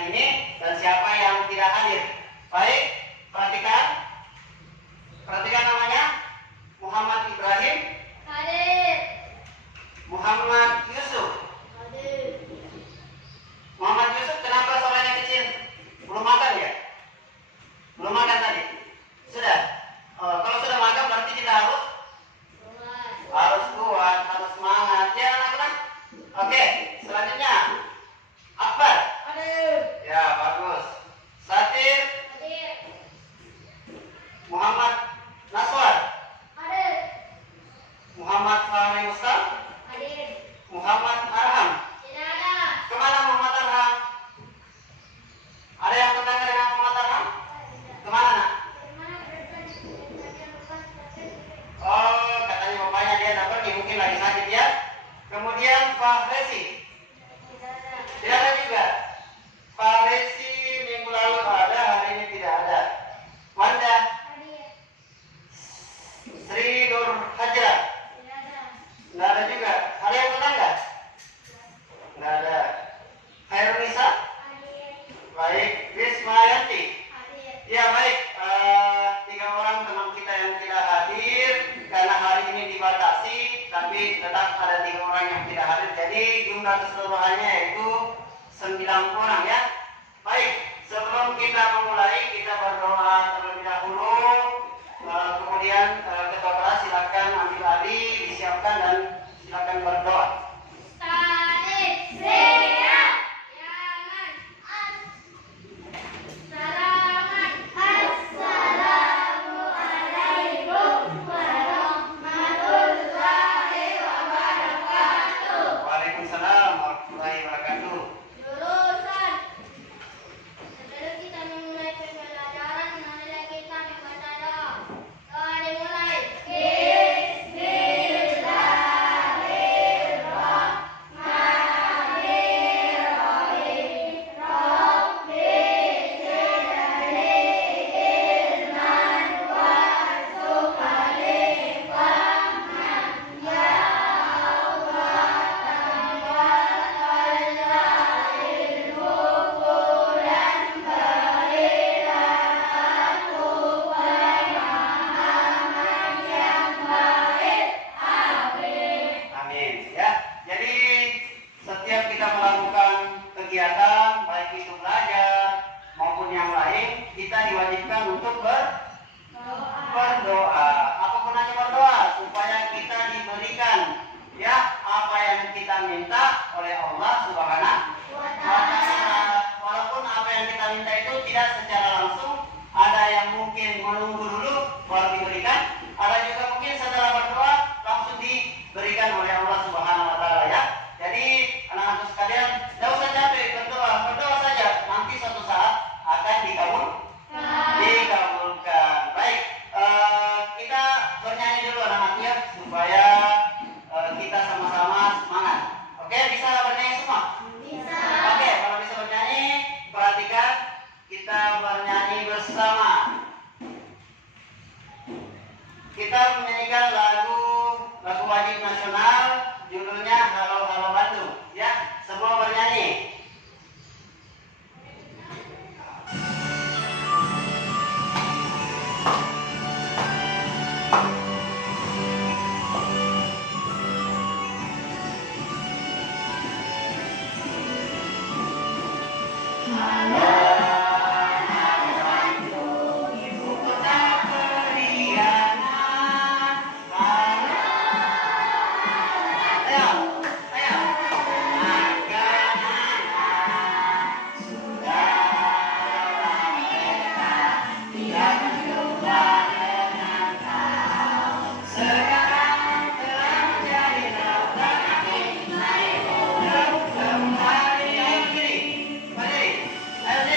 hari ini dan siapa yang tidak hadir. Baik, perhatikan namanya. Muhammad Ibrahim. Hadir. Muhammad Yusuf. Hadir. Muhammad Yusuf, kenapa suaranya kecil? Belum makan ya? Belum makan tadi? Sudah? Kalau sudah makan berarti kita harus kuat, harus semangat ya anak-anak. Oke, selanjutnya Akbar. Hadir. Ya, bagus. Satir. Hadir. Muhammad Naswar. Hadir. Muhammad Fahri Mustam. Hadir. Muhammad Arham. Tidak ada. Kemana Muhammad Arham? Ada yang tetangga dengan Muhammad Arham? Kemana nak? Oh, katanya bapaknya dia tak pergi, mungkin lagi sakit ya. Kemudian Fahresi. Tidak ada juga. Fahresi minggu lalu ada, hari ini tidak ada. Wanda. Sri Nur Hajra. Tidak ada juga. Ada yang tetangga? Tidak ada. Khairunisa. Baik. Wismayanti. Ya baik. 3 orang teman kita yang tidak hadir karena hari ini dibatasi, tapi tetap ada 3 orang yang tidak hadir. Jadi jumlah keseluruhannya yaitu 9 orang ya. Baik. Sebelum kita memulai, kita berdoa terlebih dahulu. Kemudian ketua kelas silakan ambil alih, disiapkan dan silakan berdoa. Waalaikumsalam warahmatullahi wabarakatuh. Sebelum kita memulai pembelajaran, marilah kita membaca doa. Doa dimulai. Bismillahirrahmanirrahim. Rabbi zidni ilman warzuqni fahman. Ya Allah, tambahkanlah ilmuku dan berilah aku pemahaman yang baik. Amin. Amin ya. Jadi setiap kita melakukan kegiatan baik itu belajar maupun yang lain, kita diwajibkan untuk berdoa. Apapun aja berdoa supaya kita diberikan ya apa yang kita minta oleh Allah Subhanahu wa Ta'ala. Walaupun apa yang kita minta itu tidak secara langsung, ada yang mungkin menunggu dulu baru diberikan, ada juga mungkin setelah berdoa langsung diberikan oleh Allah Subhanahu wa Ta'ala ya. Jadi anak-anak sekalian, tidak usah capek berdoa saja, nanti suatu saat akan dikabulkan. Baik, kita bernyanyi dulu anak-anak ya, supaya kita sama-sama semangat. Oke, bisa bernyanyi semua? Bisa. Oke, kalau bisa bernyanyi, perhatikan kita bernyanyi bersama. Kita menyanyikan lagu wajib nasional, judulnya Halo Halo Bandung. Ya, semua bernyanyi. Ibu kota periangan. Ayo, ayo. Ayo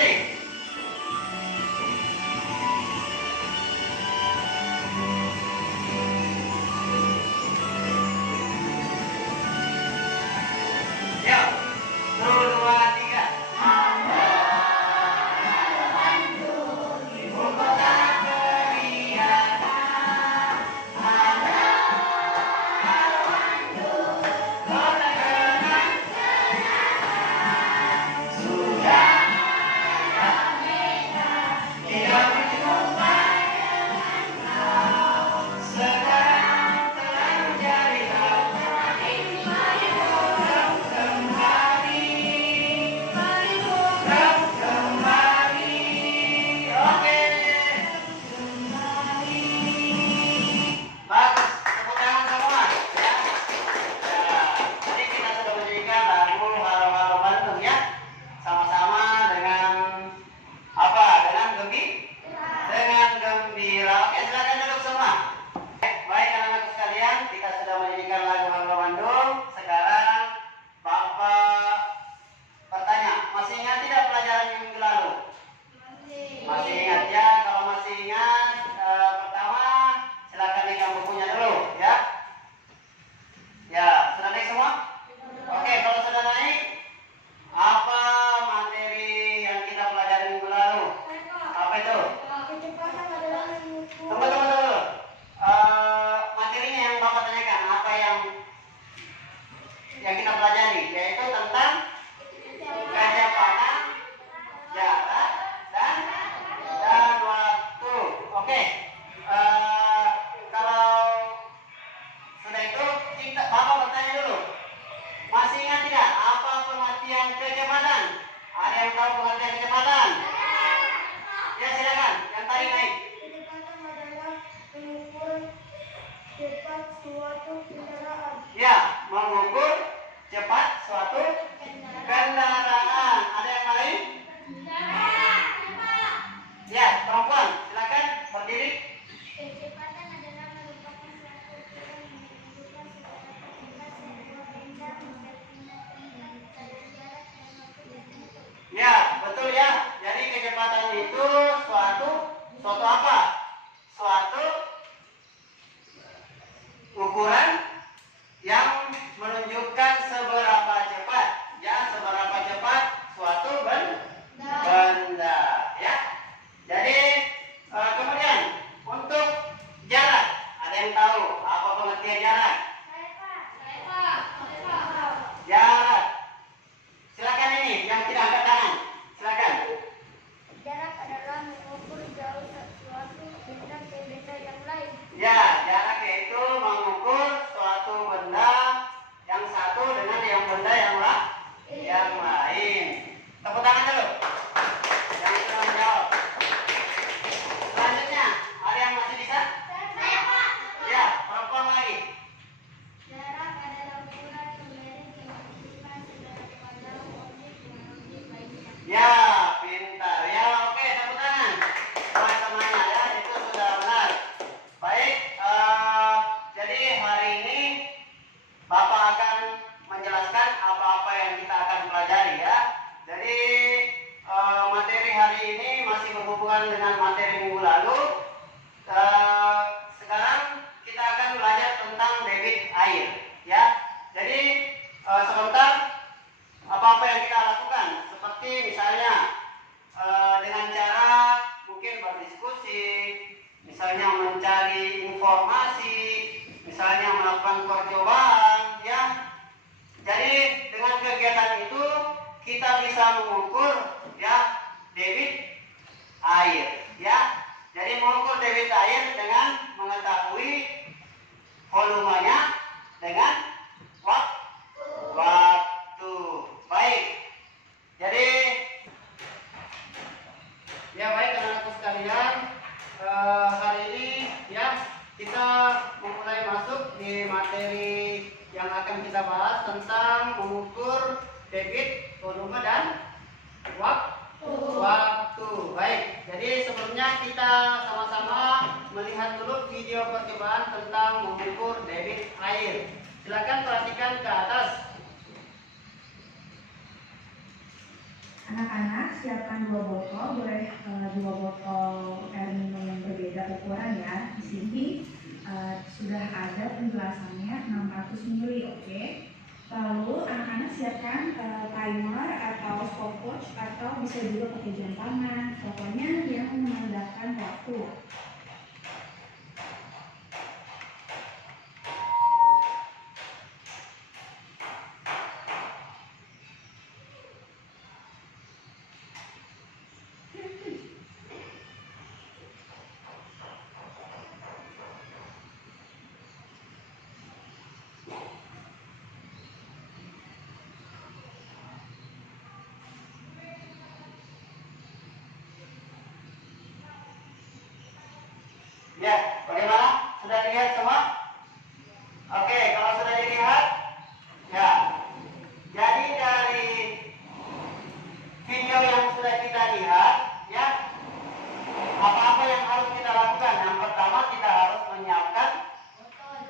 lanjutkan dengan materi minggu lalu. Sekarang kita akan belajar tentang debit air, ya. Jadi sebentar apa-apa yang kita lakukan, seperti misalnya dengan cara mungkin berdiskusi, misalnya mencari informasi, misalnya melakukan percobaan, ya. Jadi dengan kegiatan itu kita bisa mengukur, ya, debit air, ya. Jadi mengukur debit air dengan mengetahui volumenya dengan waktu. Baik. Jadi ya baik anak-anakku sekalian, hari ini ya kita memulai masuk di materi yang akan kita bahas tentang mengukur debit, volume dan waktu. Baik, jadi sebelumnya kita sama-sama melihat dulu video percobaan tentang mengukur debit air. Silakan perhatikan ke atas. Anak-anak siapkan 2 botol, boleh 2 botol air minum yang berbeda ukuran ya. Di sini sudah ada penjelasannya 600 ml, oke? Lalu anak-anak siapkan timer atau stopwatch atau bisa juga pakai jam tangan. Pokoknya yang menandakan waktu. Ya, bagaimana? Sudah dilihat semua? Oke, kalau sudah dilihat, ya. Jadi dari video yang sudah kita lihat, ya, apa-apa yang harus kita lakukan? Yang pertama kita harus menyiapkan,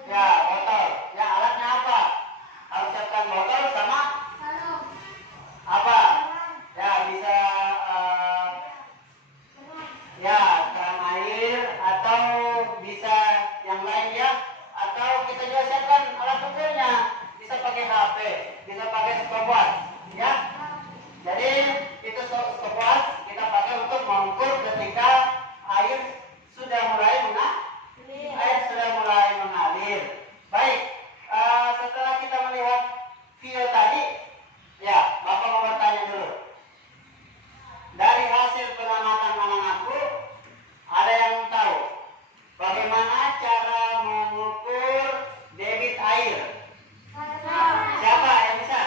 ya, botol. Ya, alatnya apa? Harus siapkan botol sama apa? Ya, bisa ya keran air atau bisa yang lain, ya. Atau kita juga siapkan alat ukurnya. Bisa pakai HP, bisa pakai stopwatch, ya. Jadi itu stopwatch kita pakai untuk mengukur ketika air sudah mulai mengalir. Baik, setelah kita melihat video tadi, ya, Bapak mau bertanya dulu. Dari hasil pengamatan anak-anakku, ada yang tahu bagaimana cara mengukur debit air? Siapa yang bisa?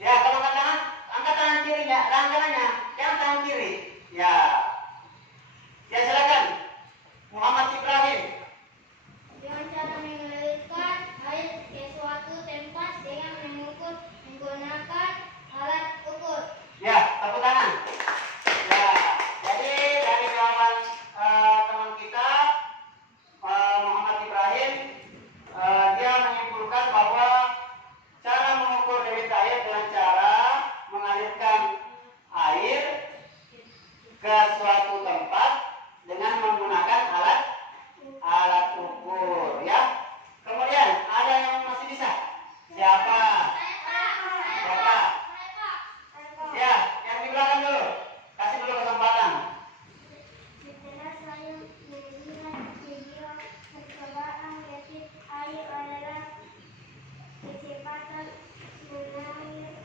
Ya, kalau angkat tangan kirinya, tangan kanannya, yang tangan kiri. Ya, ya silakan. Muhammad Ibrahim. Dengan cara mengalirkan air ke suatu tempat dengan menggunakan alat ukur. Ya, tepuk tangan. Ya, jadi dari jawaban teman kita Muhammad Ibrahim, dia menyimpulkan bahwa cara mengukur debit air dengan cara mengalirkan air ke suatu tempat dengan menggunakan alat ukur, ya. Kemudian ada yang masih bisa? Siapa? Siapa? Ya, yang di belakang dulu. Kasih dulu kesempatan. Setelah saya melihat video percobaan debit air adalah kecepatan mengalir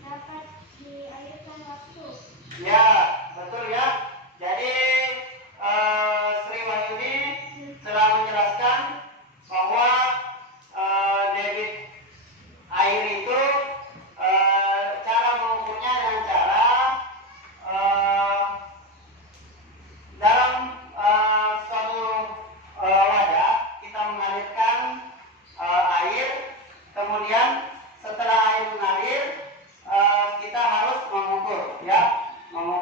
dapat dialirkan waktu. Ya, betul ya. Jadi Sri Wahyuni telah menjelaskan bahwa debit air itu cara mengukurnya dengan cara dalam suatu wadah kita mengalirkan air, kemudian setelah air mengalir kita harus mengukur, ya, mengukur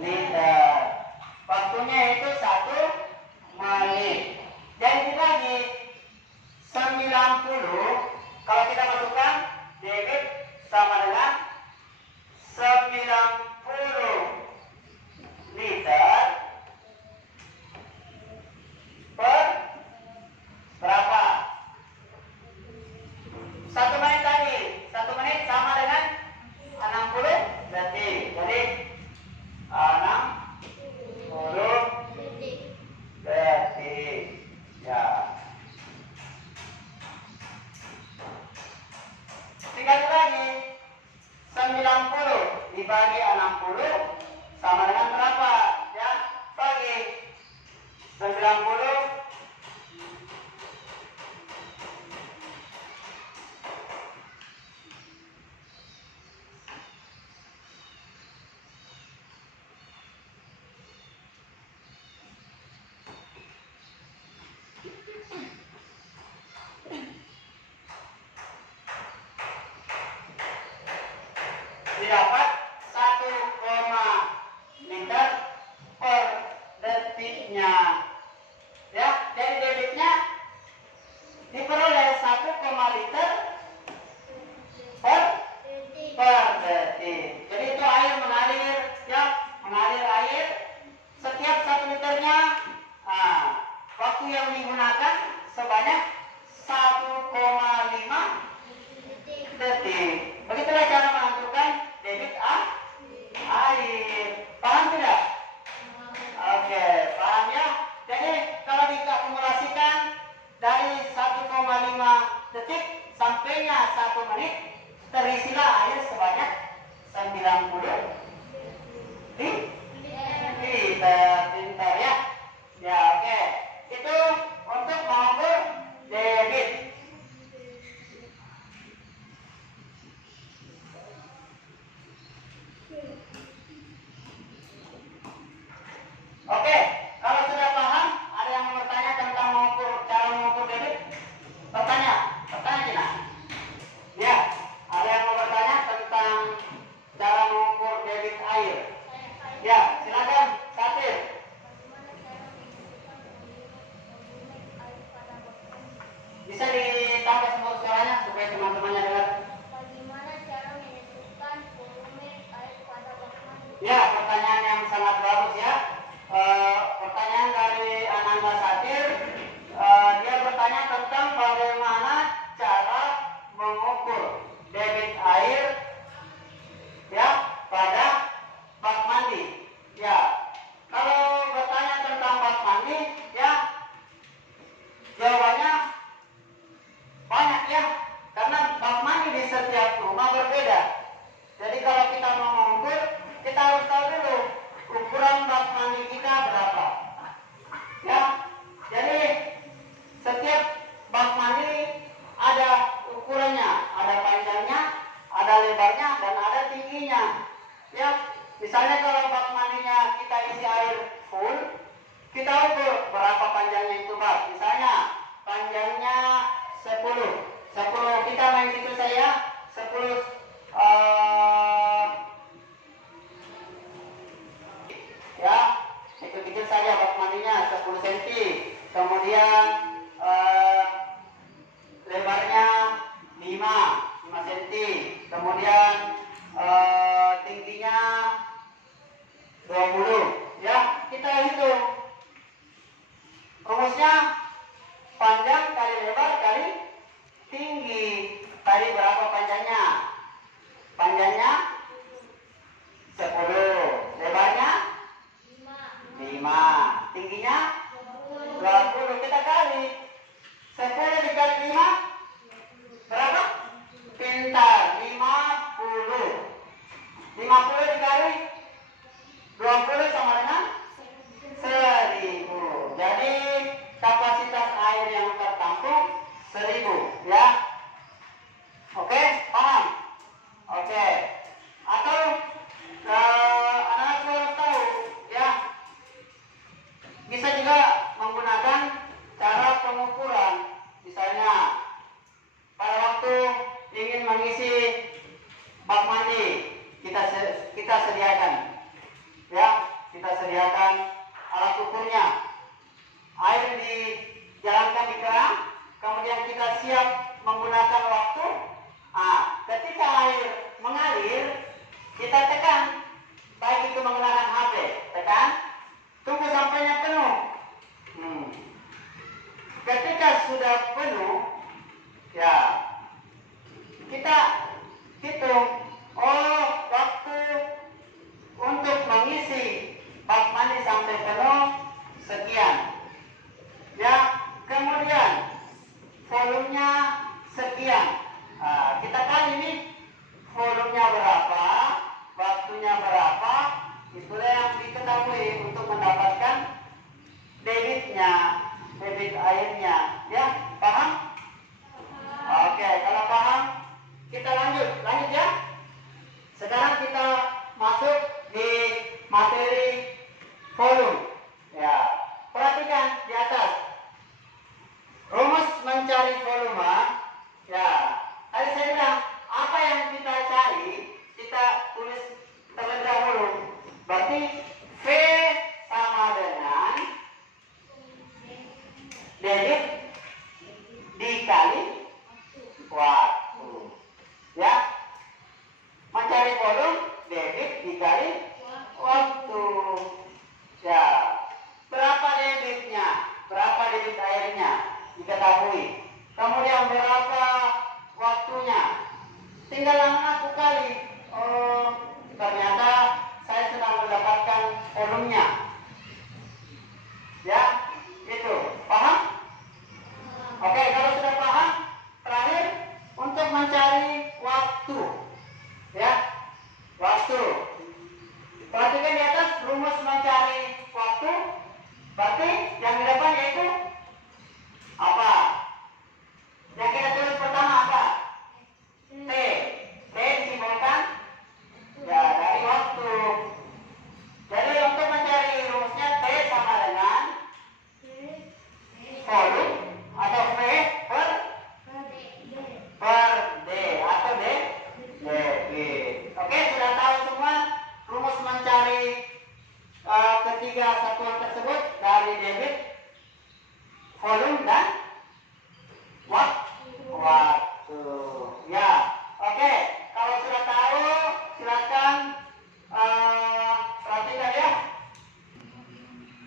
liter. Waktunya itu 1 menit. Jadi dibagi 90, kalau kita masukkan debit sama dengan 90 liter per berapa? 1 menit tadi. 1 menit sama dengan 60 detik. Jadi 60 detik. Ya. Sekali lagi, 90 dibagi 60 sama dengan berapa? Ya, bagi 90 didapat 1, liter per detiknya. Ya, dari debitnya diperoleh 1, liter per detik. Jadi itu air mengalir, ya, mengalir air setiap 1 liternya. Nah, waktu yang digunakan sebanyak 1,5 detik. Begitulah cara menentukan debit air. Paham tidak? Oke, paham ya? Jadi kalau diakumulasikan dari 1,5 detik sampainya 1 menit, terisilah air sebanyak 90 liter. Pintar ya? Ya, oke. Itu untuk mengukur debit. Oke, kalau sudah paham, ada yang mau bertanya tentang cara mengukur debit? Bertanya Cina. Ya, ada yang mau bertanya tentang cara mengukur debit air? Ya, silakan, Satir. Bisa ditambah semua suaranya supaya teman-temannya dengar. Bagaimana cara menentukan volume air pada bak mandi? Ya, pertanyaan yang sangat bagus ya. Pertanyaan dari Ananda Satir. Dia bertanya tentang bagaimana cara mengukur debit air ya pada bak mandi. Ya, kalau bertanya tentang bak mandi, ya jawabannya banyak ya, karena bak mandi di setiap rumah berbeda. Jadi kalau kita mau mengukur, kita harus tahu dulu ukuran bak mandi kita berapa. Ya, jadi setiap bak mandi ada ukurannya, ada panjangnya, ada lebarnya, dan ada tingginya. Ya, misalnya kalau bak mandinya kita isi air full, kita ukur berapa panjangnya itu bak. Misalnya panjangnya 10 kita main situ saya 10 ya, kecil-kecil saja bak mandinya 10 cm. Kemudian lebarnya 5 cm. Kemudian tingginya 20. Ya, kita hitung. Rumusnya panjang kali lebar kali tinggi. Tadi berapa panjangnya? Panjangnya 10, lebarnya 5, tingginya 20. Kita kali 10 dikali 5 berapa? Pintar, 50. 50 dikali 20 sama dengan 1000. Jadi kapasitas air yang tertampung 1000 ya. Oke, paham? Oke. Atau anak-anak harus tahu ya, bisa juga menggunakan cara pengukuran. Misalnya pada waktu ingin mengisi bak mandi, kita sediakan Sekarang kita masuk di materi volume. Ya, perhatikan di atas. Rumus mencari volume. Ya, tadi saya bilang apa yang kita cari, kita tulis terlebih dahulu. Berarti V sama dengan debit dikali waktu. Ya, mencari volume debit dikali waktu. Ya, berapa debitnya, berapa debit airnya diketahui. Kemudian berapa waktunya, tinggal aku kali. Oh, ternyata saya sedang mendapatkan volumenya. Ya, itu paham? Oke, kalau sudah paham, terakhir untuk mencari waktu. Ya, waktu. Perhatikan di atas rumus mencari waktu. Berarti yang di depan yaitu apa? Yang kita tulis pertama apa? T. T disimbolkan ya dari waktu. Jadi untuk mencari rumusnya T sama dengan volume atau V per D atau debit. Oke, sudah tahu semua rumus mencari ketiga satuan tersebut dari debit, volume dan waktu. Ya, oke. Kalau sudah tahu, silakan perhatikan ya.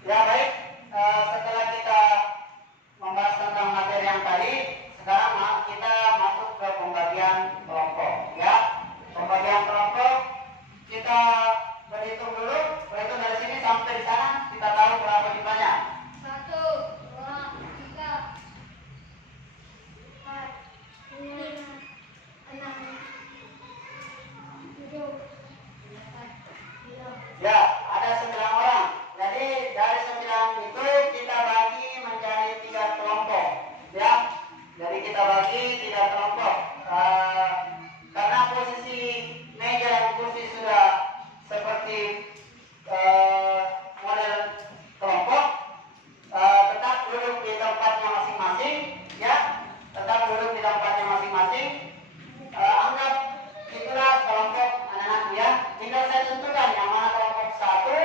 Ya baik. Setelah kita membahas tentang materi yang tadi, sekarang kita masuk ke pembagian kelompok. Ya, pembagian kelompok kita berhitung dulu. Berhitung dari sini sampai di sana, kita tahu berapa jumlahnya. 1, 2, 3, 4, 5, 6, 7, 8, 9. Ya, ada 9 orang. Jadi dari 9 itu kita bagi menjadi 3 kelompok. Ya, jadi kita bagi 3 kelompok. Karena posisi meja dan kursi sudah seperti model kelompok, tetap duduk di tempatnya masing-masing. Ya, tetap duduk di tempatnya masing-masing. Anggap itulah kelompok anak-anak ya. Tinggal saya tentukan yang mana kelompok 1,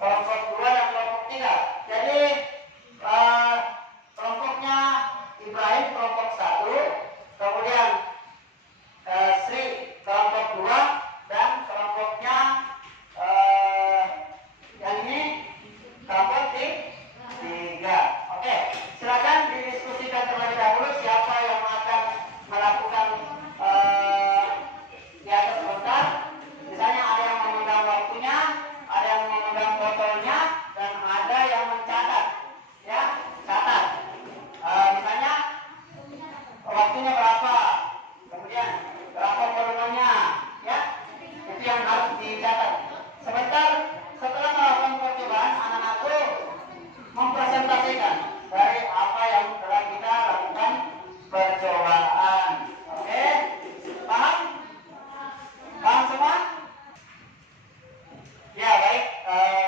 kelompok 2 dan kelompok 3. Jadi kelompoknya Ibrahim kelompok 1, kemudian Sri kelompok 2 dan kelompoknya yang ini kelompok 3. Oke, silakan didiskusikan terlebih dahulu siapa yang akan melakukan di atas sebentar. Misalnya ada yang memegang waktunya, ada yang memegang botolnya, dan ada yang mencatat. Ya, catat. Misalnya waktunya berapa, kemudian berapa volumenya, ya, itu yang harus dicatat. Sebentar setelah melakukan percobaan, anak-anakku mempresentasikan dari apa yang telah kita lakukan percobaan. Oke, paham? Paham semua? Ya baik,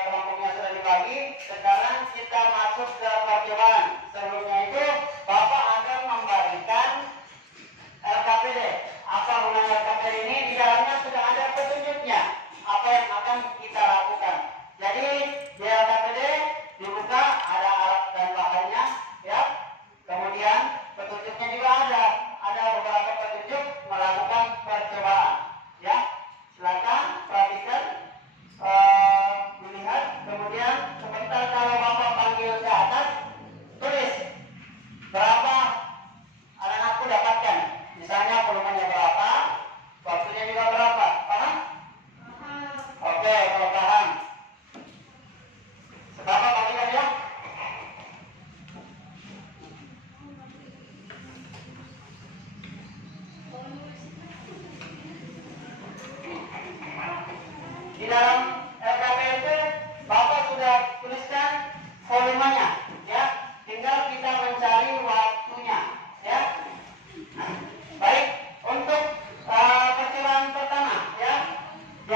kelompoknya sudah dibagi. Sekarang kita masuk ke percobaan. Sebelumnya itu Bapak akan membagikan LKPD. Apa gunanya LKPD ini? Di dalamnya sudah ada petunjuknya. Apa yang akan kita lakukan. Jadi di LKPD dibuka, ada alat dan bahannya, ya. Kemudian petunjuknya juga ada. Ada beberapa petunjuk melakukan percobaan. Ya, silakan perhatikan, dilihat. Kemudian sebentar kalau Bapak panggil ke atas, tulis berapa anak-anakku dapatkan. Misalnya volumenya berapa, waktunya juga berapa. Paham? Oke, kalau paham, Bapak panggilkan ya. Di dalam LKPD Bapak sudah tuliskan volumenya, ya. Tinggal kita mencari waktunya, ya. Baik, untuk percobaan pertama, ya. Di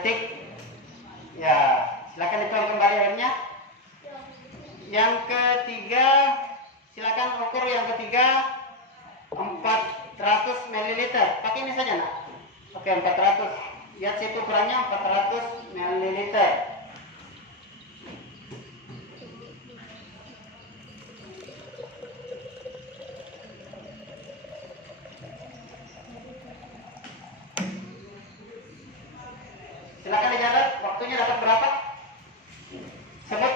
detik. Ya, silakan dituang kembali airnya. Yang ketiga, silakan ukur yang ketiga 400 ml. Pakai ini saja nak. Oke, 400. Lihat situ ukurannya 400 ml. Silakan dicatat waktunya dapat berapa? Sebut.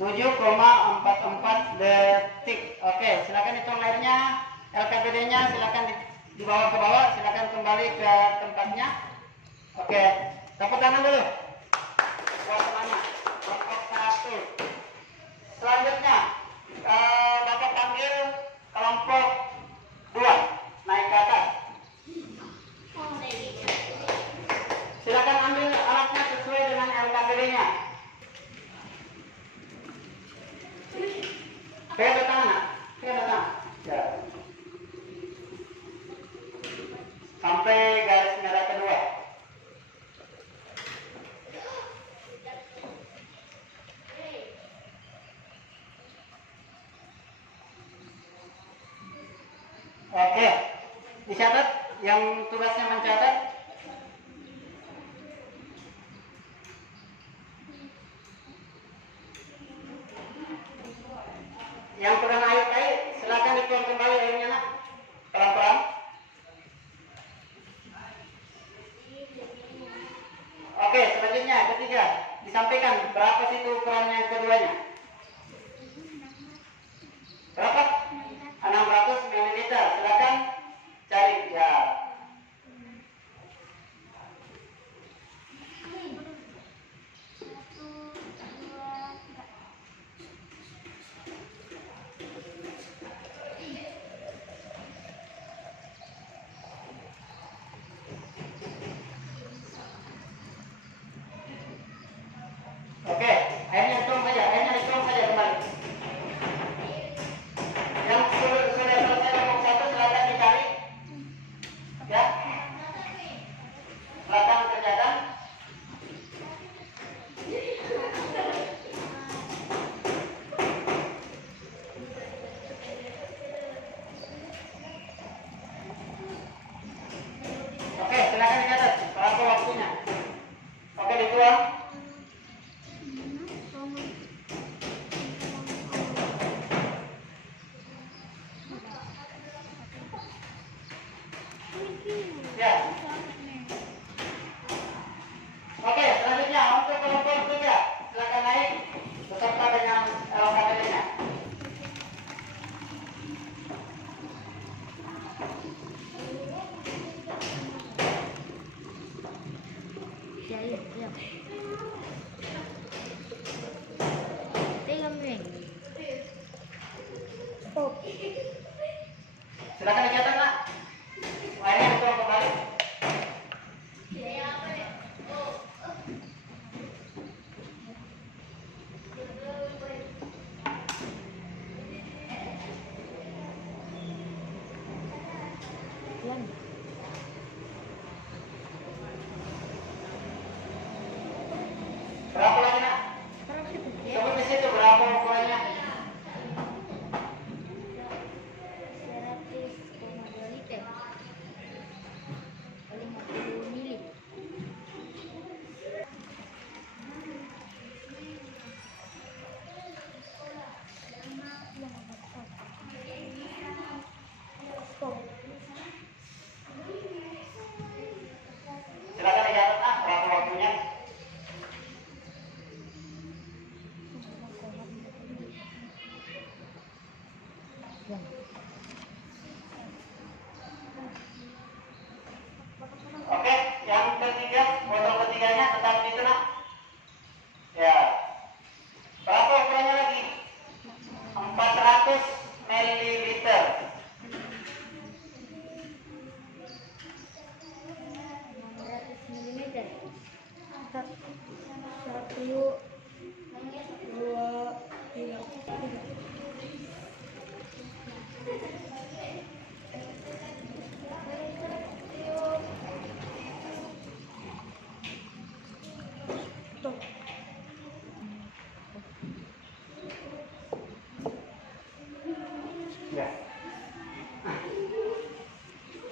7,44 detik. Oke, silakan hitung airnya. LKPD-nya silakan dibawa ke bawah. Silakan kembali ke tempatnya. Oke, tepuk tangan dulu. Buat semuanya. Kelompok 1. Selanjutnya, Bapak panggil kelompok 2. Naik ke atas. Silakan ambil alatnya sesuai dengan LKPD-nya. Pegang tangan, nak. Pegang tangan. Ya. Sampai garis merah kedua. Oke, dicatat yang tugasnya mencatat. Yang pernah air cair, silakan dituang kembali airnya nak. Pelan-pelan. Oke, selanjutnya ketiga, disampaikan berapa sih itu ukurannya yang keduanya? Berapa? 600 ml. Silakan cari ya. Oke, airnya dituang saja kembali. Yang sudah selesai kelompok 1 silakan dicari. Ya. Silakan kerjakan. Oke, silakan dicatat berapa waktunya. Oke, dituang. Ya. Oke, selanjutnya untuk kelompok 3 silakan naik beserta dengan LKPD-nya. Silakan dicatat nak. Airnya dituang kembali. Berapa lagi nak? Coba di situ berapa ukurannya? 100,2 liter. 50 mili.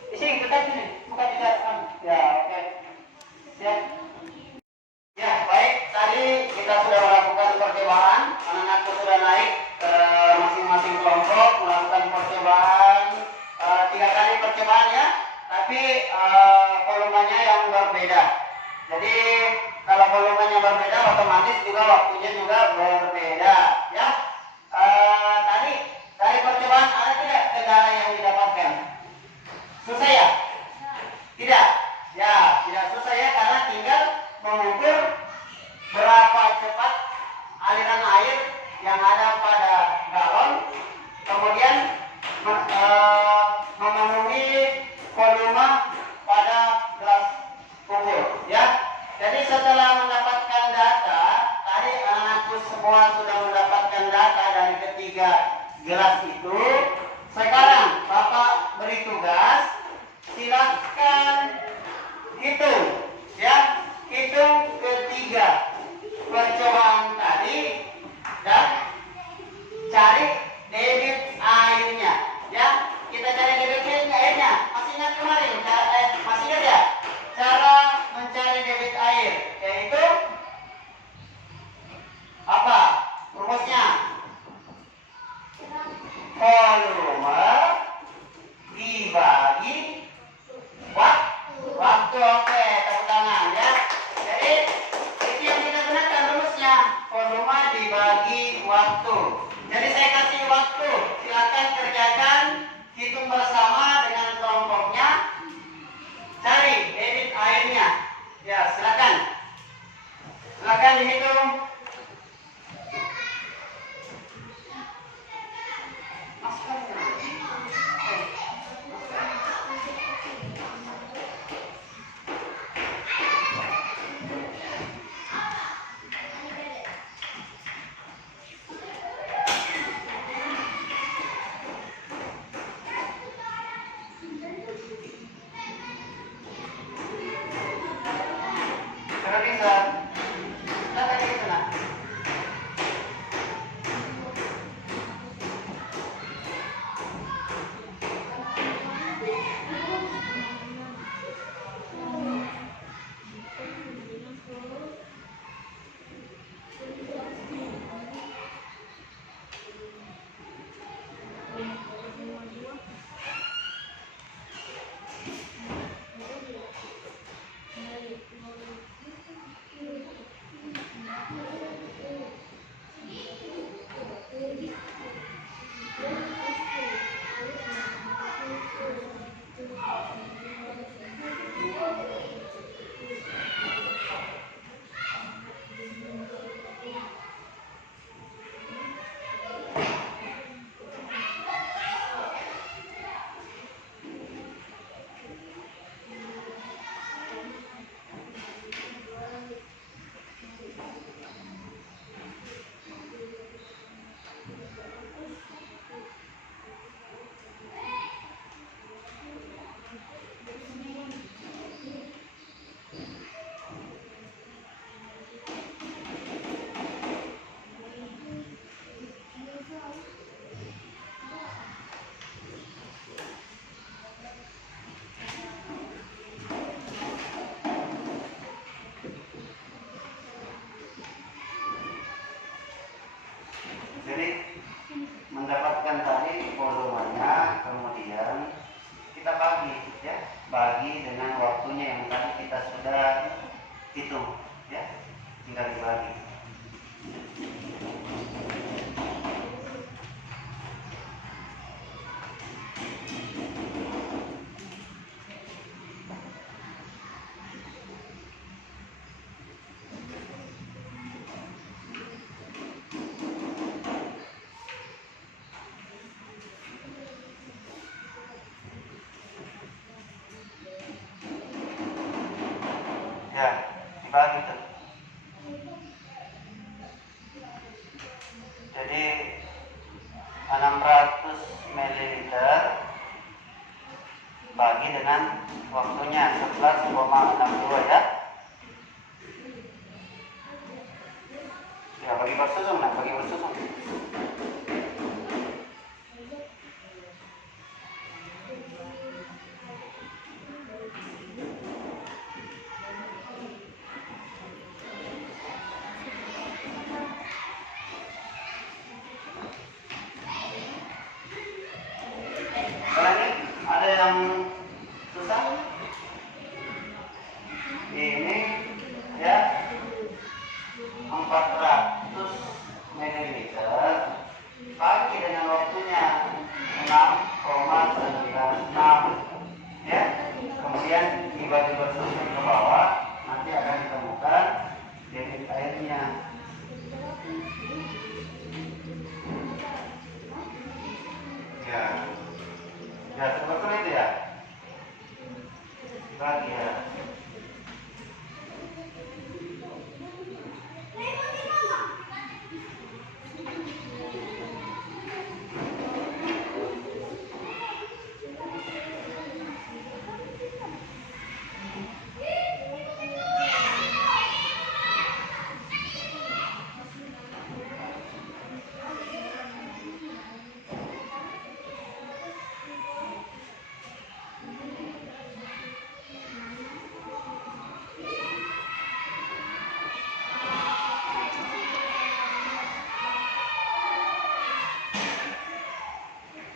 Di sini, kita sini. Bukan tidak. Ya, oke. Siap. Ya, baik. Tadi kita sudah melakukan percobaan. Anak-anakku sudah naik ke masing-masing kelompok melakukan percobaan 3 kali percobaan ya. Tapi volumenya yang berbeda. Jadi kalau volumenya berbeda, otomatis juga waktunya juga berbeda. Ya. Tadi dari percobaan ada tidak kendala yang didapatkan? Susah ya? Tidak. Ya, tidak susah ya karena tinggal mengukur berapa cepat aliran air yang ada pada galon, kemudian memenuhi volume pada gelas ukur ya. Jadi setelah mendapatkan data, tadi anak-anakku semua sudah mendapatkan data dari ketiga gelas itu. Sekarang Bapak beri tugas, silakan hitung ya, hitung ketiga percobaan tadi dan cari debit airnya ya. Kita cari debit airnya. Masih ingat kemarin? Masih ingat ya? Cara mencari debit air yaitu apa? Rumusnya volume dibagi waktu. Oke, tepuk tangan ya. Jadi itu yang kita gunakan rumusnya, volume dibagi waktu. Jadi saya kasih waktu, silakan kerjakan, hitung bersama dengan kelompoknya, cari debit airnya. Ya, silakan. Silakan dihitung. Sudah bisa. Silakan dihitung. Nah. Jadi mendapatkan tadi volumenya, kemudian kita bagi ya, bagi dengan waktunya yang tadi kita sudah hitung ya, tinggal dibagi. Ya, dibagi tuh. Jadi 600 ml bagi dengan waktunya 11,62 ya. Ya, bagi bersusun, nah, bagi bersusun. Ya, betul itu ya. Lagi ya.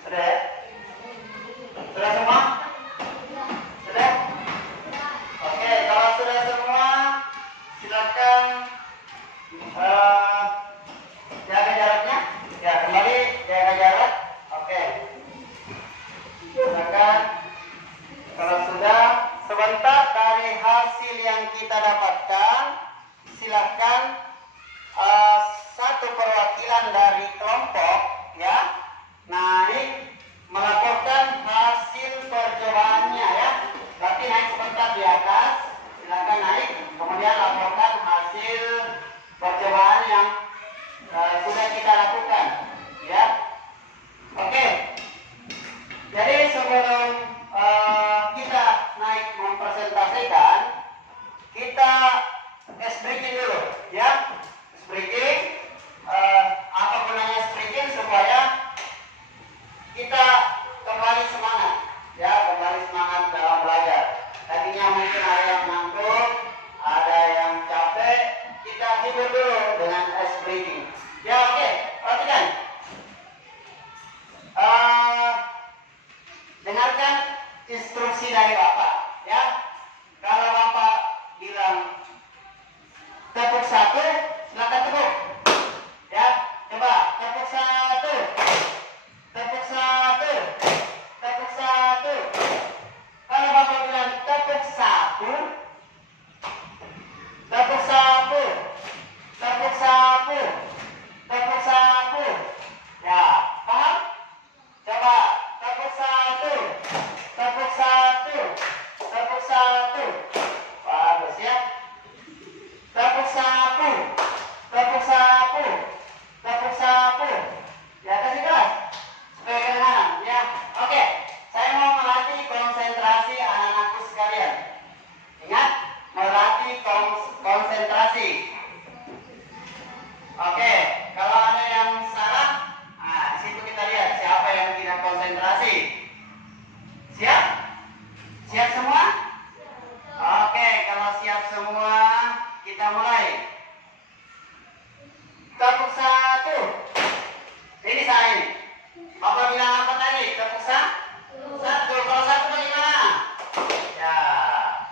Sudah ya? Sudah semua? Sudah? Oke, kalau sudah semua, silakan jaga jaraknya. Ya, kembali jaga jarak. Oke. Silakan. Kalau sudah, sebentar dari hasil yang kita dapatkan, silakan satu perwakilan dari kelompok ya naik melaporkan hasil percobaannya ya. Berarti naik sebentar di atas, silakan naik, kemudian laporkan hasil percobaan yang sudah kita lakukan ya. Oke. Jadi sebelum kita naik mempresentasikan, kita breaking dulu ya. Breaking, apa gunanya breaking? Supaya kita kembali semangat ya, kembali semangat dalam belajar. Tadinya mungkin ada yang ngantuk, ada yang capek, kita hibur dulu dengan ice breaking ya. Oke, perhatikan. Dengarkan instruksi dari Bapak ya. Kalau Bapak bilang tepuk satu, silakan tepuk ya. Coba tepuk satu, tepuk satu, tepuk satu. Kalau Bapak bilang tepuk satu, tepuk satu, tepuk satu, tepuk satu ya, paham? Coba tepuk satu, tepuk satu, tepuk satu. Bagus ya. Tepuk sapu, tepuk sapu, tepuk sapu. Ya, kasih keras supaya kedengaran ya. Oke, saya mau melatih konsentrasi anak-anakku sekalian. Ingat, melatih konsentrasi. Oke, kalau ada yang salah, di situ kita lihat siapa yang tidak konsentrasi. Siap? Siap semua? Oke, kalau siap semua, kita mulai. Tepuk satu. Ini saya ini. Bapak bilang apa tadi? Tepuk satu. Kalau satu bagaimana? Ya,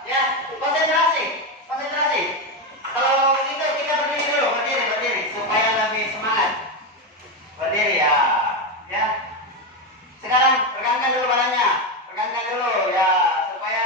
ya. Konsentrasi, konsentrasi. Kalau begitu kita berdiri dulu, berdiri, supaya lebih semangat. Berdiri ya, ya. Sekarang regangkan dulu badannya, regangkan dulu ya, supaya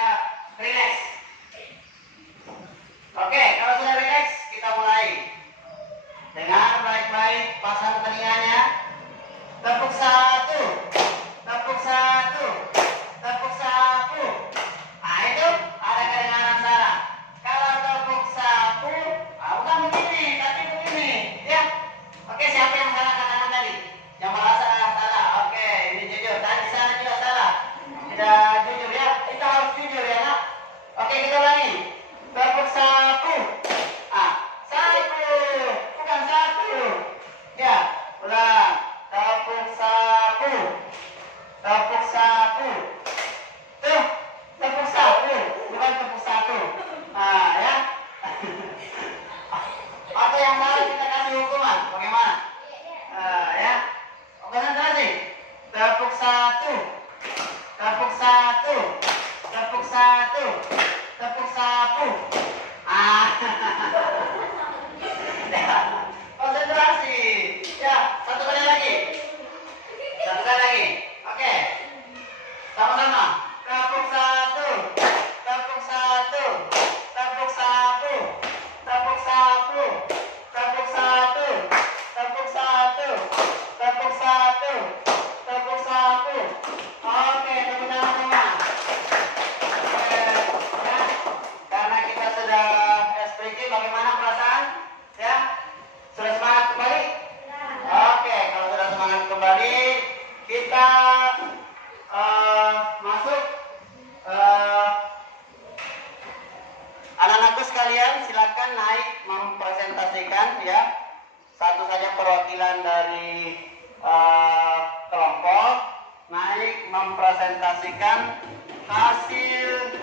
mempresentasikan hasil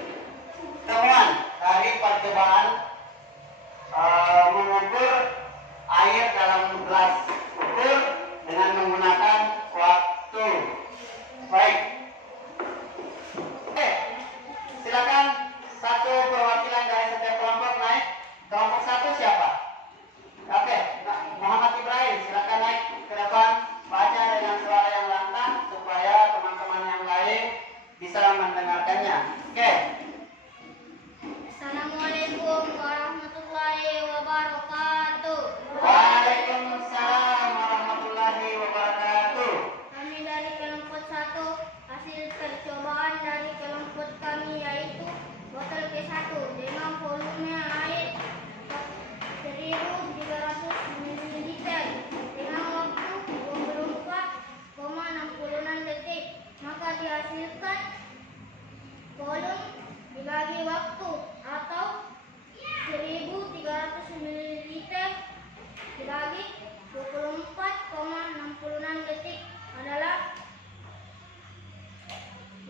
temuan dari percobaan mengukur air dalam gelas ukur dengan menggunakan waktu. Baik. Oke, silakan satu perwakilan dari setiap kelompok naik. Kelompok satu siapa? Oke, Muhammad Ibrahim, silakan naik ke depan, baca dengan suara yang lantang supaya teman-teman yang lain bisa mendengarkannya. Oke. Assalamualaikum warahmatullahi wabarakatuh. Waalaikumsalam warahmatullahi wabarakatuh. Kami dari kelompok 1, hasil percobaan dari kelompok kami yaitu botol K1 dengan volume air 1300 ml dengan waktu 24,66 detik. Maka dihasilkan volume dibagi waktu atau 1300 ml dibagi 24,66 detik adalah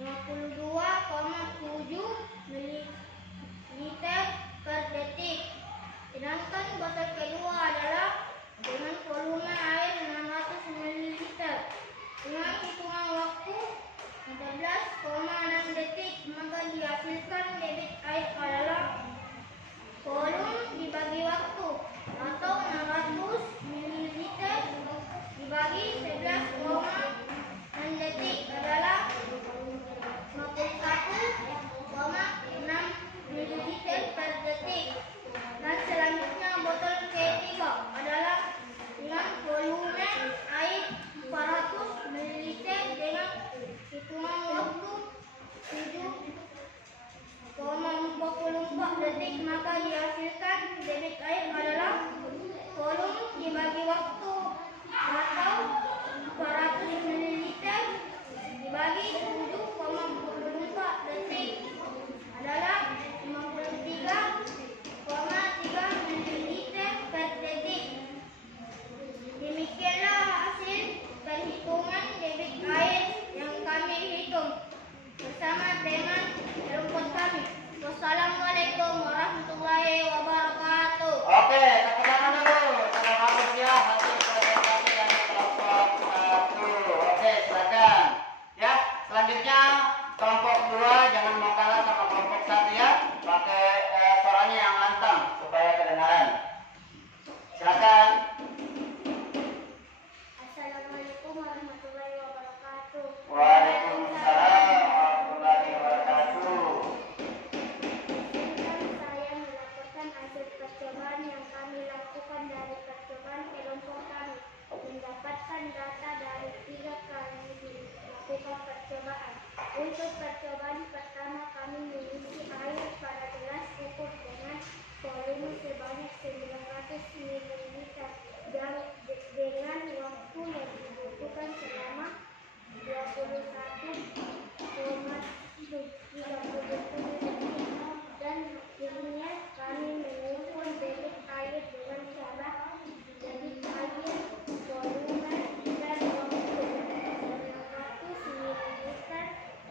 52,7 ml per detik. Sedangkan botol kedua adalah dengan volume air 600 ml dengan hitungan waktu 14,6 detik. Maka dihasilkan debit air adalah volume dibagi waktu atau 600 ml dibagi 11,6 detik adalah 51,6 ml per detik. Dan selanjutnya botol K3 adalah dengan volume air 400 ml dengan hitungan waktu 7,44 detik. Maka dihasilkan debit air adalah volume dibagi waktu atau 400 ml dibagi 7,44 detik adalah 53,3 ml per detik. Demikianlah hasil perhitungan debit air yang kami hitung bersama dengan kelompok kami. Wassalamualaikum warahmatullahi wabarakatuh. Oke, tepuk tangan dulu. Sudah bagus ya hasil presentasi dari kelompok 1. Oke, silakan. Ya, selanjutnya kelompok 2 jangan mau kalah sama kelompok 1 ya. Pakai suaranya yang lantang supaya kedengaran. Silakan. Assalamualaikum warahmatullahi wabarakatuh. Waalaikumsalam warahmatullahi wabarakatuh. Saya melaporkan hasil percobaan yang kami lakukan dari percobaan kelompok kami. Mendapatkan data dari 3 kali dilakukan percobaan. Untuk percobaan pertama kami mengisi air pada gelas ukur dengan volume sebanyak 900 ml dan dengan waktu yang dibutuhkan selama 21,30 detik. Dan akhirnya kami mengukur debit air dengan cara debit air volume dan waktu 900 ml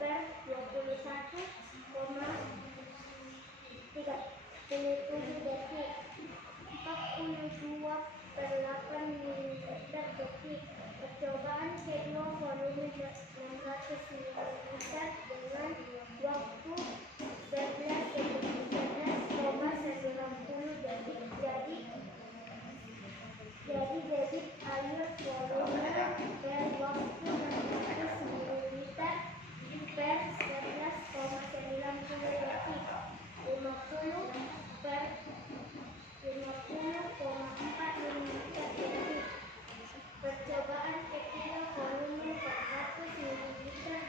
per 21,37 detik. 42/8 ml per detik. Percobaan kedua volume 600 ml dengan waktu 11,90 detik. Jadi debit air volume per waktu 600 ml per 11,90 detik. 50,4 ml per detik. Percobaan ketiga volume 400 ml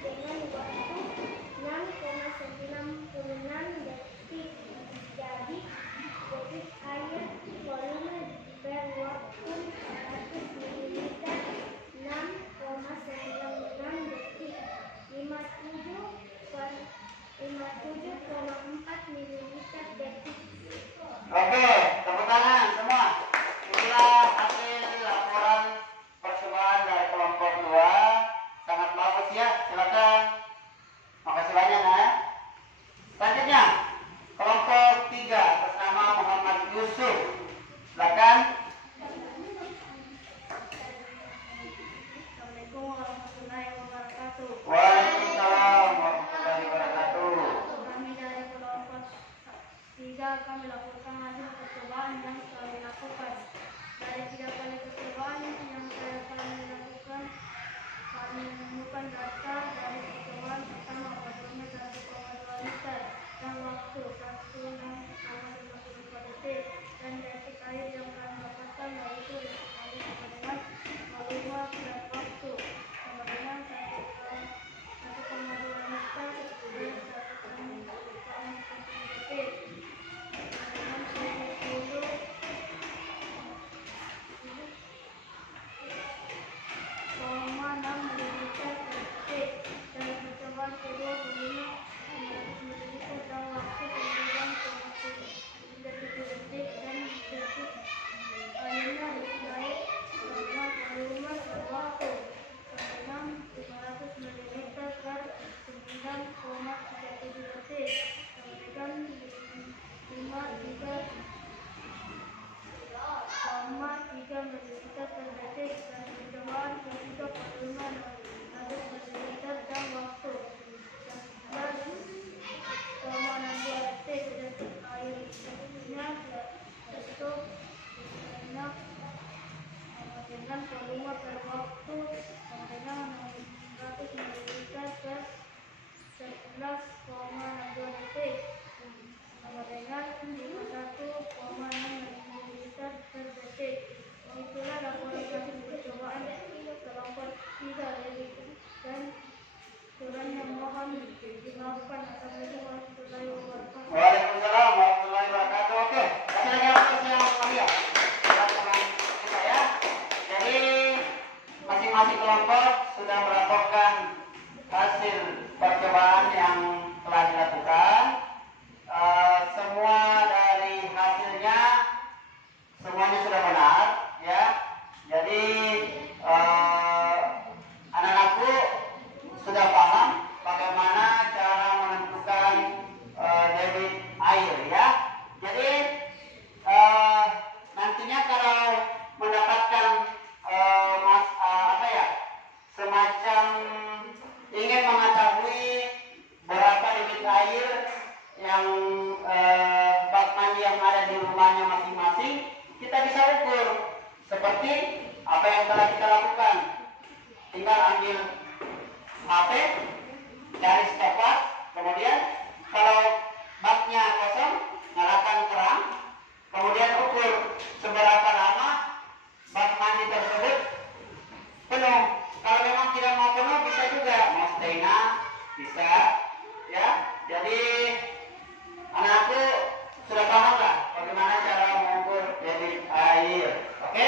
dengan waktu 6,96 detik. Jadi debit air volume per waktu 400 ml 6,96 detik. 57,4 ml detik. Oke, tepuk tangan semua. Inilah hasil laporan percobaan dari kelompok 2. Sangat bagus ya. Silakan 9,37 detik sama dengan 53,3 ml per detik dan percobaan ke-35 100 ml dalam waktu 11,62 detik. Detik airnya tertutup banyak dengan volume per waktu sama dengan 600 ml per 11,62 detik sama dengan 51,6 ml per detik. Itulah laporan hasil percobaan kelompok 3 dan kurangnya mohon dimaafkan. Assalamualaikum warahmatullahi wabarakatuh. Waalaikumsalam warahmatullahi wabarakatuh. Oke, kasih lagi aplaus yang mulia. Teman-teman kita ya. Jadi masing-masing kelompok sudah melaporkan hasil percobaan yang telah dilakukan. Semua dari hasilnya semuanya sudah benar ya. Jadi anak-anakku sudah paham bagaimana cara menentukan debit air ya. Jadi nantinya kalau mendapatkan semacam ingin mengetahui berapa debit air yang bak mandi yang ada di rumahnya masing-masing, kita bisa ukur seperti apa yang telah kita lakukan. Tinggal ambil HP, cari stopwatch, kemudian kalau baknya kosong, nyalakan keran, kemudian ukur seberapa lama bak mandi tersebut penuh. Kalau memang tidak mau penuh, bisa juga mau setengah, bisa ya. Jadi anakku sudah paham lah bagaimana cara mengukur debit air. Oke?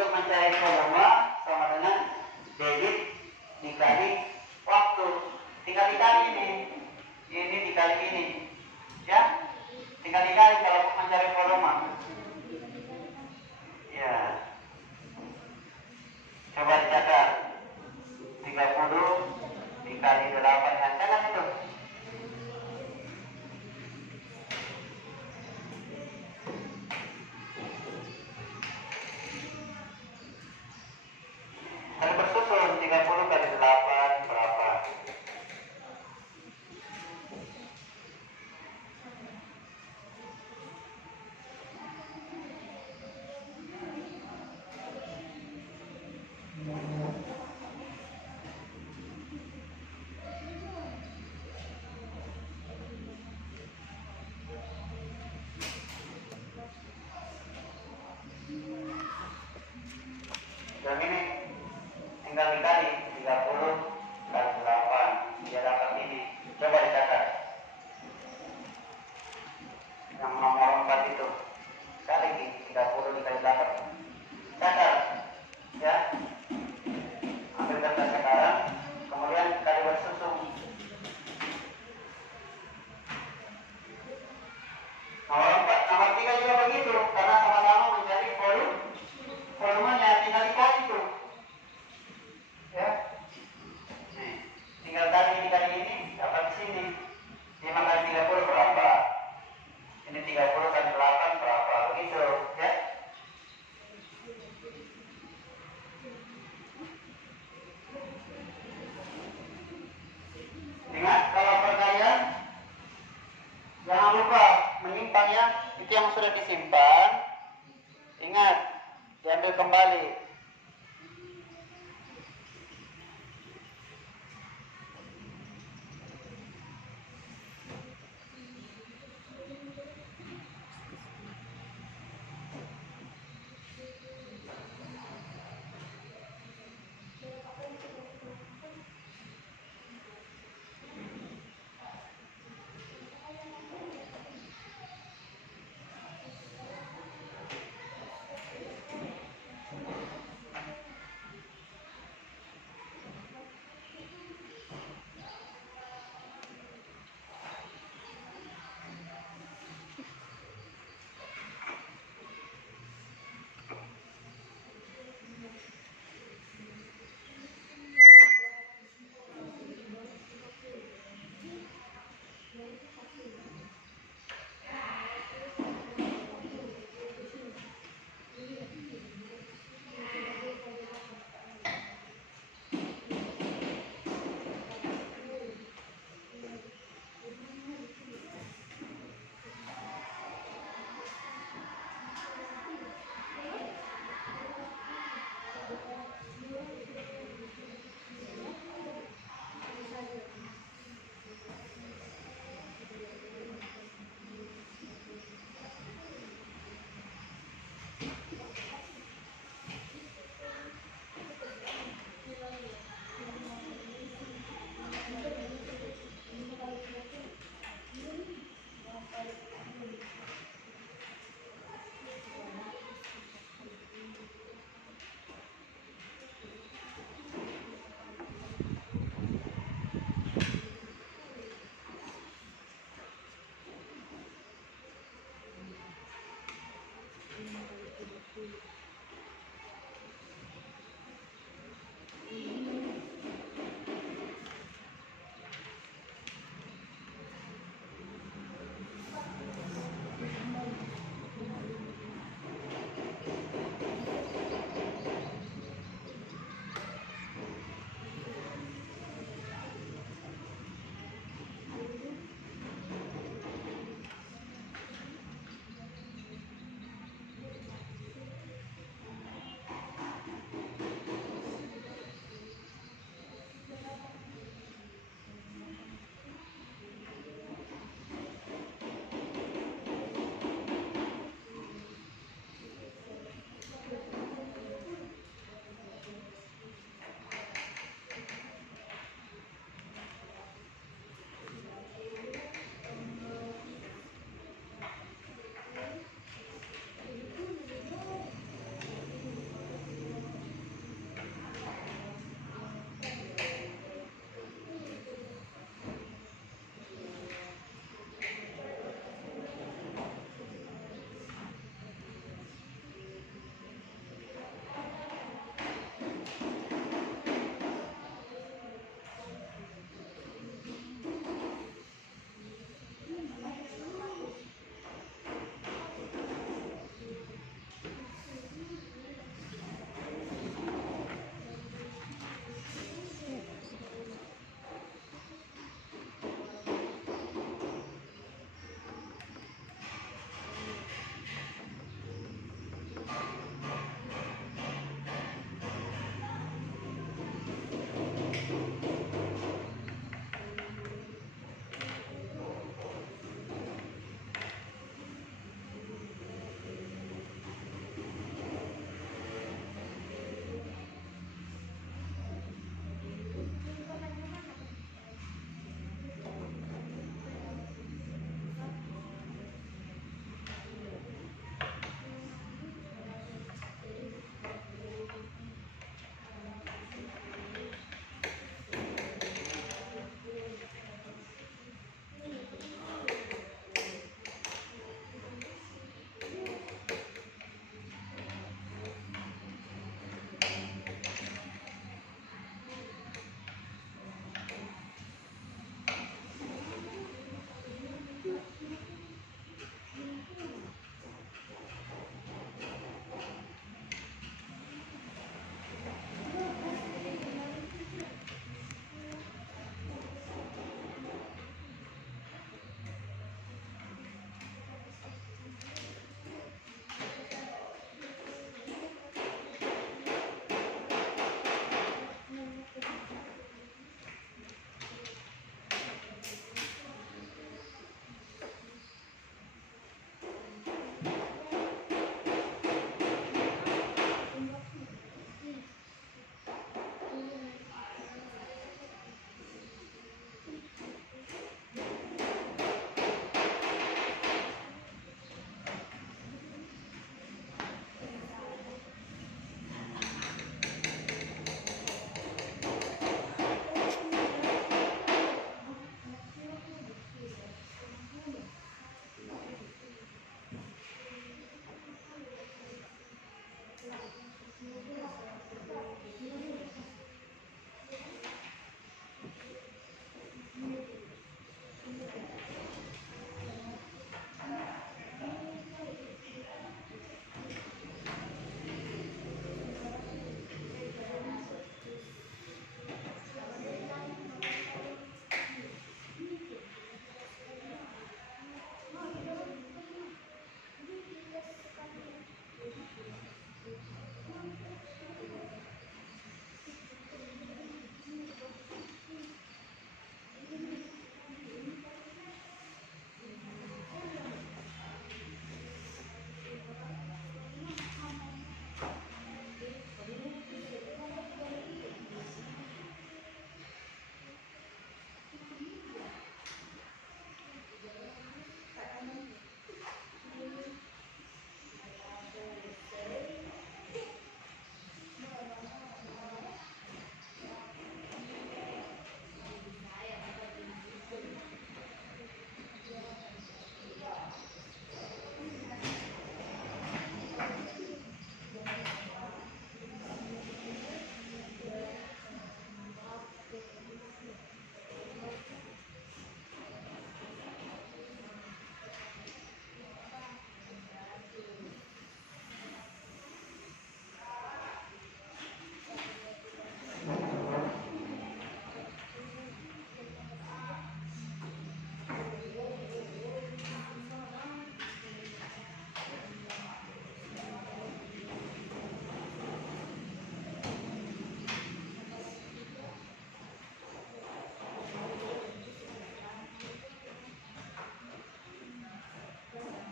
untuk mencari volume sama dengan debit dikali waktu. Tinggal dikali ini dikali ini, ya. Tinggal dikali kalau mencari volume. Ya. Coba dicatat. 30 dikali 8 yang catat itu. Kalau bersusun 30 kali 8 berapa? Dan ini tinggal dikali 30 kali 8 dia dapat ini. Coba dicatat yang nomor 4 itu kali 30 dikali 8. Catat ya, ambil kertas sekarang, kemudian kali bersusun. Nomor 4, nomor 3 juga begitu, karena sama-sama mencari volumenya, tinggal dikali itu ya. Nih, tinggal dikali ini dapat di sini 5 kali 30 berapa, ini 30 kali 8 berapa, begitu ya. Ingat kalau perkalian jangan lupa menyimpan ya, itu yang sudah disimpan ingat diambil kembali.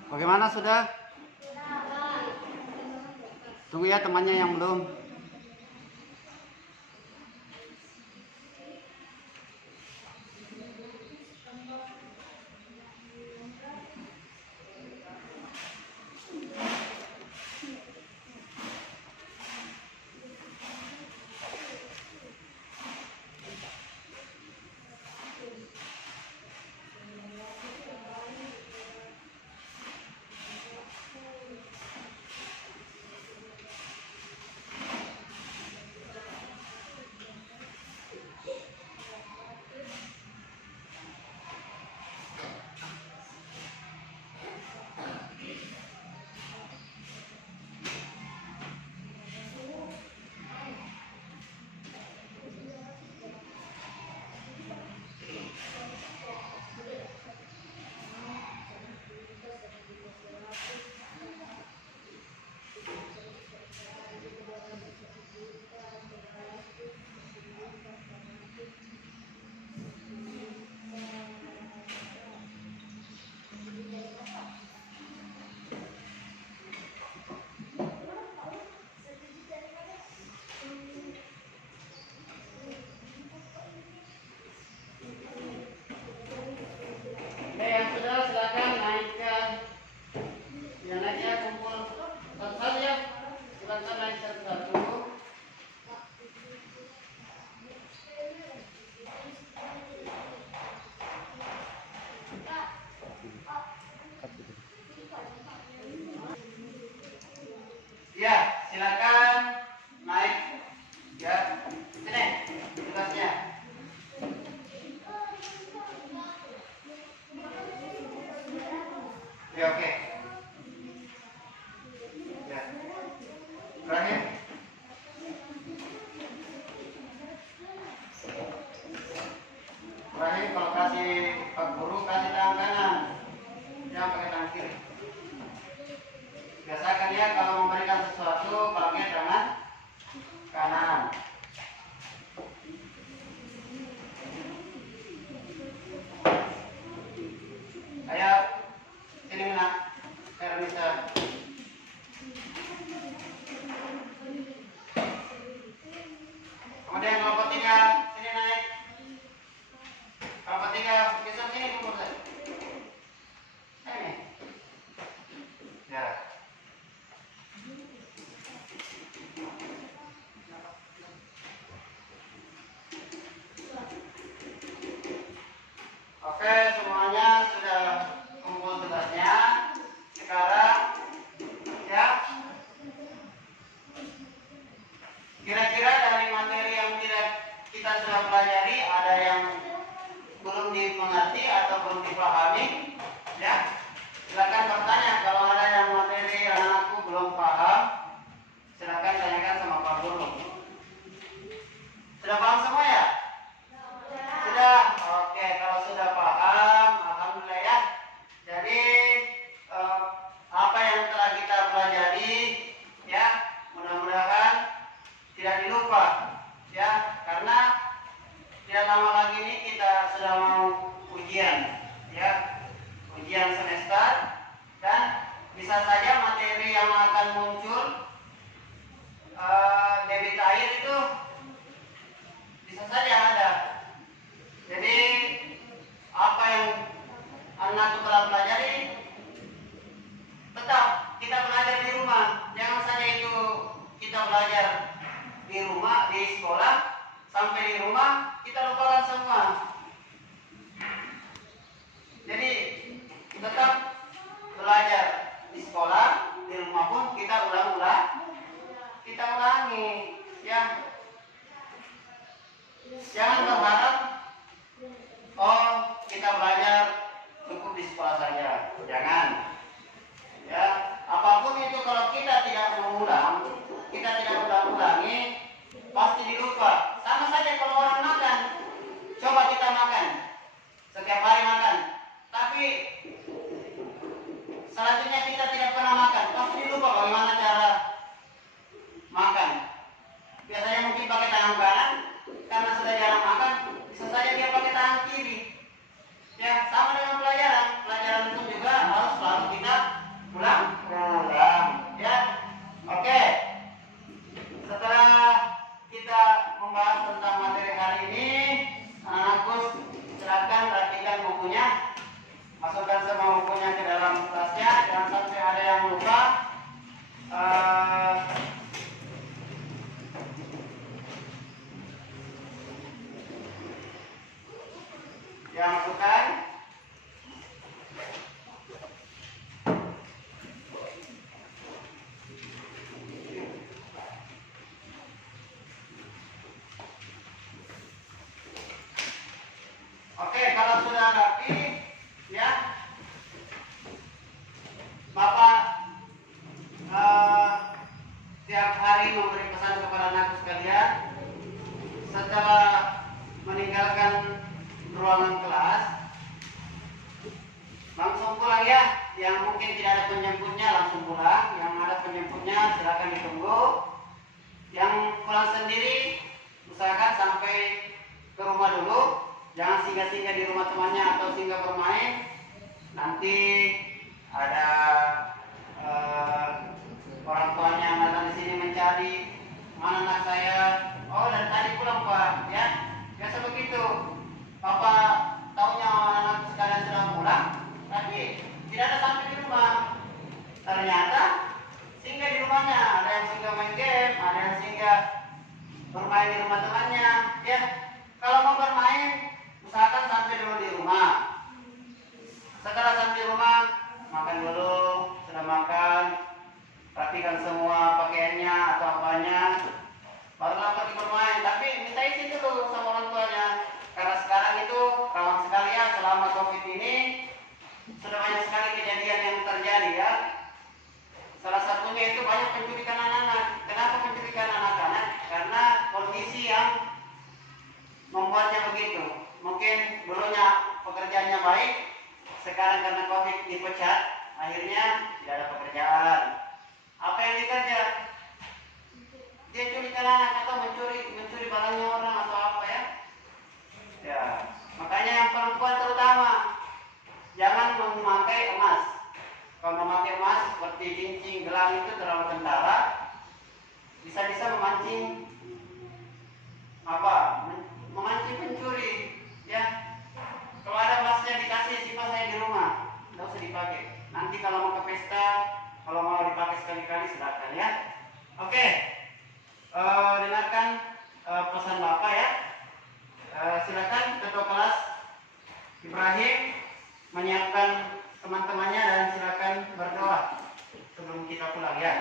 Bagaimana sudah? Tunggu ya temannya yang belum. Yang sudah silakan naikkan. Yang naiknya kumpul satu-satu ya. Silakan naik satu-satu. Ya, silakan naik. Ya, sini tugasnya. Ya, oke. Ya. Ibrahim. Ibrahim kalau kasih Pak Guru kasih tangan kanan. Jangan pakai tangan kiri. Biasakan ya kalau memberikan sesuatu pakai tangan kanan. Ayo, sini nak, Ernisa. Kemudian kelompok 3, sini naik. Kelompok 3, besok sini kumpul saya. Sini. Ya. Oke, semuanya sudah kumpul tugasnya. Sekarang ya, kira-kira dari materi yang kita sudah pelajari ada yang belum dimengerti atau belum dipahami? Ya, silakan bertanya. Kalau ada yang materi yang anakku belum paham, silakan tanyakan sama Pak Guru. Sudah paham semua ya? Sudah. Oke, kalau sudah paham, alhamdulillah ya. Jadi apa yang telah kita pelajari ya, mudah-mudahan tidak dilupa ya, karena tidak lama lagi ini kita sudah mau ujian ya, ujian semester, dan bisa saja materi yang akan muncul debit air itu bisa saja ada. Jadi apa yang anak telah pelajari tetap kita belajar di rumah. Jangan saja itu kita belajar di rumah, di sekolah, sampai di rumah kita lupakan semua. Jadi tetap belajar di sekolah, di rumah pun kita kita ulangi ya. Jangan berharap oh kita belajar cukup di sekolah saja. Jangan ya, apapun itu kalau kita tidak mengulang, kita tidak ulang-ulangi, pasti dilupa. Sama saja kalau orang makan, coba kita makan setiap hari makan, tapi selanjutnya kita tidak pernah makan, pasti dilupa bagaimana cara makan. Biasanya mungkin pakai tangan kanan, karena sudah jarang makan, bisa saja dia pakai tangan kiri. Ya, sama dengan pelajaran. Pelajaran itu juga harus selalu kita setiap hari memberi pesan kepada anakku sekalian. Setelah meninggalkan ruangan kelas, langsung pulang ya. Yang mungkin tidak ada penjemputnya langsung pulang. Yang ada penjemputnya silakan ditunggu. Yang pulang sendiri usahakan sampai ke rumah dulu. Jangan singgah-singgah di rumah temannya atau singgah bermain. Nanti ada orang tuanya yang datang di sini mencari, mana anak saya? Oh, dari tadi pulang Pak, ya. Biasa begitu. Papa taunya anak sekalian sudah pulang, tapi tidak ada sampai di rumah. Ternyata singgah di rumahnya. Ada yang singgah main game, ada yang singgah bermain di rumah temannya, ya. Kalau mau bermain, usahakan sampai dulu di rumah. Setelah sampai di rumah, makan dulu. Sudah makan, rapikan semua pakaiannya atau apanya, barulah pergi bermain. Tapi minta izin dulu sama orang tuanya, karena sekarang itu kawan sekalian selama COVID ini sudah banyak sekali kejadian yang terjadi ya. Salah satunya itu banyak penculikan anak-anak. Kenapa penculikan anak-anak? Karena kondisi yang membuatnya begitu. Mungkin dulunya pekerjaannya baik, sekarang karena COVID dipecat, akhirnya tidak ada pekerjaan. Apa yang dikerja? Dia culikan anak atau mencuri barangnya orang atau apa ya? Ya, makanya yang perempuan terutama jangan memakai emas. Kalau memakai emas seperti cincin, gelang itu terlalu kentara, bisa-bisa memancing apa? Memancing pencuri, ya. Kalau ada emasnya dikasih simpan saya di rumah, tidak usah dipakai. Nanti kalau mau ke pesta, kalau mau dipakai sekali-kali silakan ya. Oke, dengarkan pesan Bapak ya. Silakan ketua kelas Ibrahim menyiapkan teman-temannya dan silakan berdoa sebelum kita pulang ya.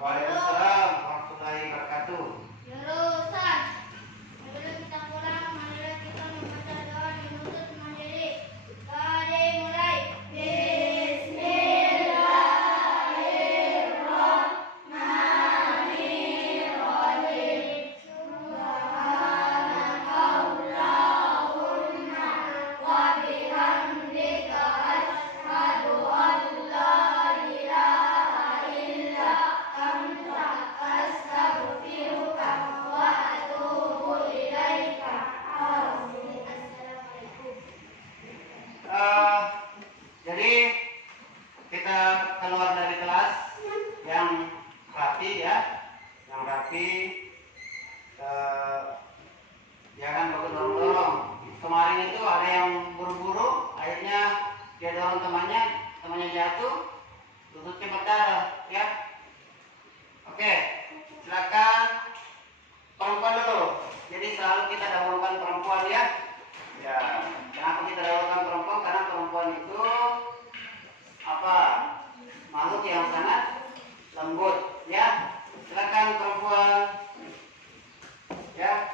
Waalaikumsalam warahmatullahi wabarakatuh. Sebelum kita pulang, marilah kita membaca doa menuntut mandiri. Mari mulai. Jadi kita keluar dari kelas yang rapi ya, yang rapi. Jangan dorong-dorong. Kemarin itu ada yang buru-buru, akhirnya dia dorong temannya jatuh, lututnya berdarah ya. Oke, silakan perempuan dulu. Jadi selalu kita dahulukan perempuan ya. Ya, kenapa kita dahulukan perempuan? Karena perempuan itu apa? Makhluk yang sangat lembut ya. Silakan perempuan. Ya.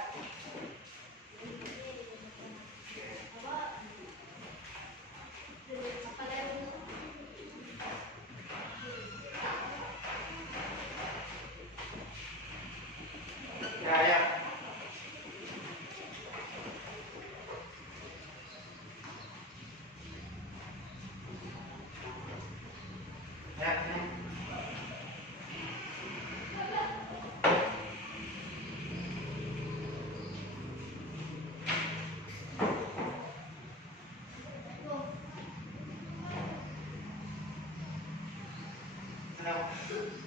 Ya, ya. Ya, ini. Sudah.